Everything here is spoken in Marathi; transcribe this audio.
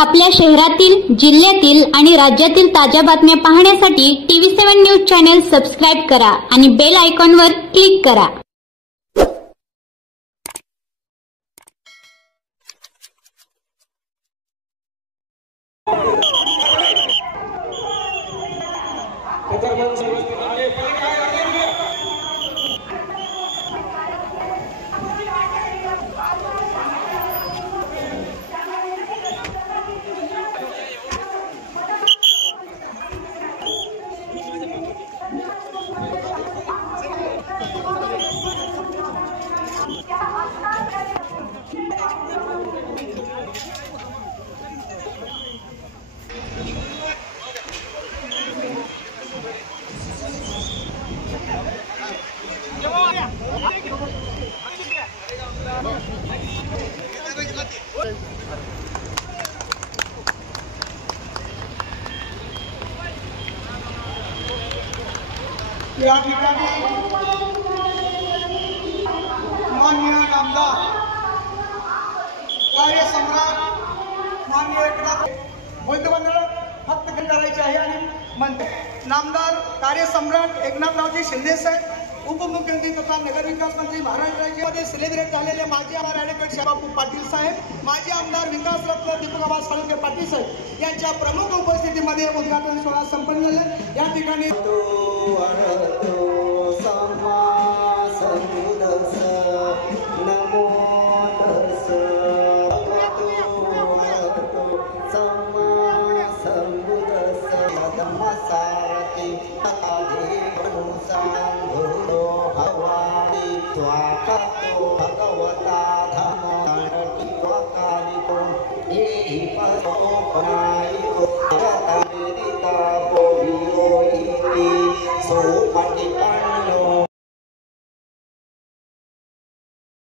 आपल्या शहरातील, जिल्ह्यातील आणि राज्यातील ताज्या बातम्या पाहण्यासाठी TV7 न्यूज चॅनल सबस्क्राइब करा आणि बेल आयकॉनवर क्लिक करा। या ठिकाणी माननीय नामदार कार्यसम्राट माननीय एकनाथ मंत्रिमंडळ फक्त करायचे आहे आणि म्हणते नामदार कार्यसम्राट एकनाथरावजी शिंदे साहेब, उपमुख्यमंत्री तथा नगरविकास मंत्री महाराष्ट्र राज्यामध्ये सेलिब्रेट झालेले माजी आमदार ॲडव्होकेट शाबापू पाटील साहेब, माजी आमदार विकासरत्न दीपकबाबा साळुंखे पाटील साहेब यांच्या प्रमुख उपस्थितीमध्ये उद्घाटन सोहळा संपन्न झाला। या ठिकाणी भगवता धर्म